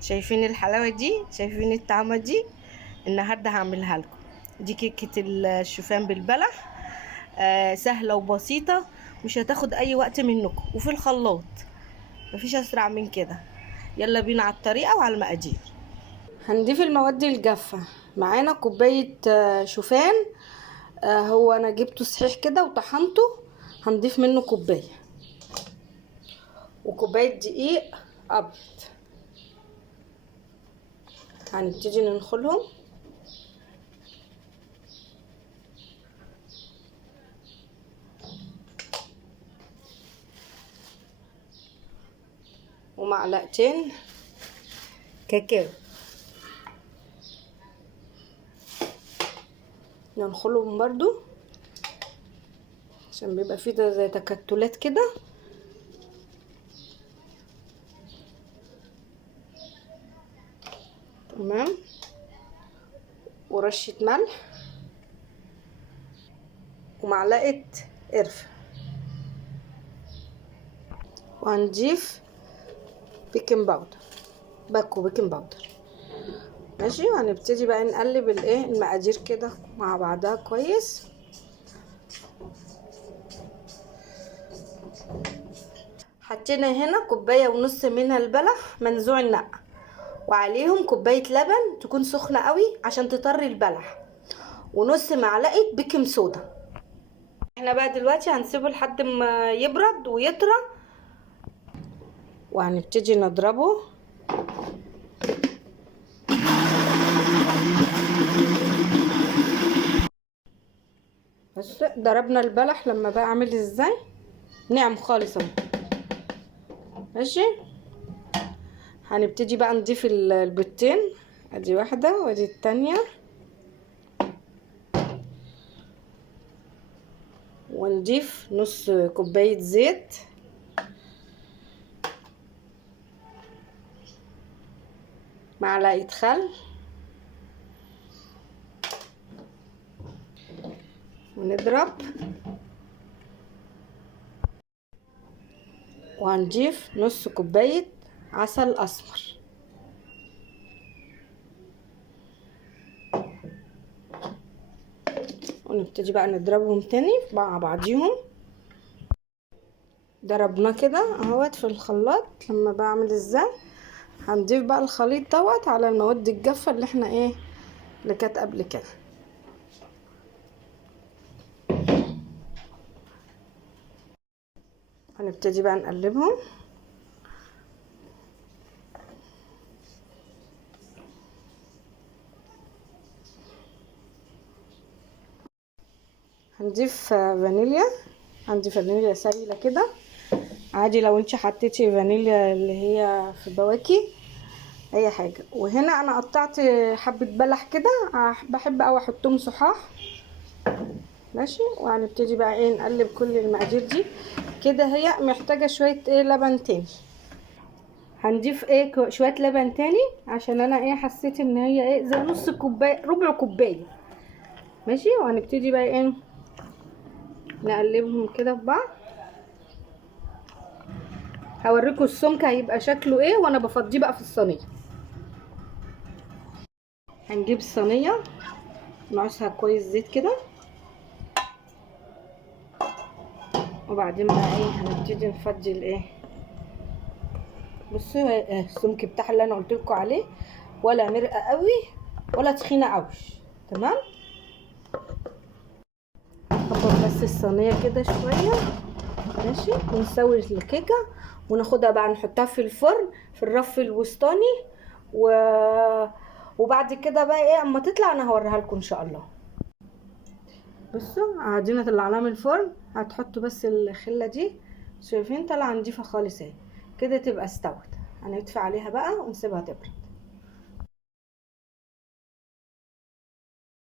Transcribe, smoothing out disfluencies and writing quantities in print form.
شايفين الحلاوه دي؟ شايفين الطعمه دي؟ النهارده هعملها لكم. دي كيكه الشوفان بالبلح. سهله وبسيطه، مش هتاخد اي وقت منكم، وفي الخلاط مفيش اسرع من كده. يلا بينا على الطريقه وعلى المقادير. هنضيف المواد الجافه. معانا كوبايه شوفان. هو انا جبته صحيح كده وطحنته. هنضيف منه كوبايه، وكوبايه دقيق ابيض. هنبتدي ننخلهم. ومعلقتين كاكاو ننخلهم برضو، عشان بيبقى فيه ده زي تكتلات كده. تمام. ورشة ملح ومعلقة قرفة، وهنضيف بيكنج باودر، باكو بيكنج باودر. ماشي. وهنبتدي بقى نقلب المقادير كده مع بعضها كويس. حطينا هنا كوبايه ونص من البلح منزوع النقع، وعليهم كوبايه لبن تكون سخنه قوي عشان تطري البلح، ونص معلقه بيكنج صودا. احنا بقى دلوقتي هنسيبه لحد ما يبرد ويطرى، وهنبتدي نضربه. بس ضربنا البلح لما بقى عامل ازاي، ناعم خالص اهو. ماشي. هنبتدي بقى نضيف البيضتين. ادي واحده وادي التانية، ونضيف نص كوبايه زيت، معلقه خل، ونضرب. وهنضيف نص كوبايه عسل اسمر، ونبتدي بقى نضربهم تاني مع بعضيهم. ضربناه كده اهوت في الخلاط لما بعمل ازاي. هنضيف بقى الخليط دوت على المواد الجافه اللي احنا اللي كانت قبل كده. هنبتدي بقى نقلبهم. هنضيف فانيليا. عندي فانيليا سايله كده، عادي لو انت حطيتي فانيليا اللي هي في بواكي اي حاجه. وهنا انا قطعت حبه بلح كده، بحب اوي احطهم صحاح. ماشي. وهنبتدي بقى نقلب كل المقادير دي كده. هي محتاجه شويه لبن تاني. هنضيف شويه لبن تاني، عشان انا حسيت ان هي زي نص كوبايه ربع كوبايه. ماشي. وهنبتدي بقى نقلبهم كده في بعض. هوريكم السمك هيبقى شكله وانا بفضيه بقى في الصينيه. هنجيب الصينيه نعصها كويس زيت كده، وبعدين بقى هنبتدي نفضي بصوا السمك بتاع اللي انا قلت لكم عليه، ولا مرقه قوي ولا تخينه قوي. تمام. نكبر بس الصينيه كده شويه. ماشي. ونسوي الكيكه وناخدها بقى نحطها في الفرن في الرف الوسطاني وبعد كده بقى اما تطلع انا هوريها لكم ان شاء الله. بصوا عايزين نطلعها من الفرن. هتحطوا بس الخله دي، شايفين طالعه نضيفه خالص كده تبقى استوت. هندفع عليها بقى ونسيبها تبرد.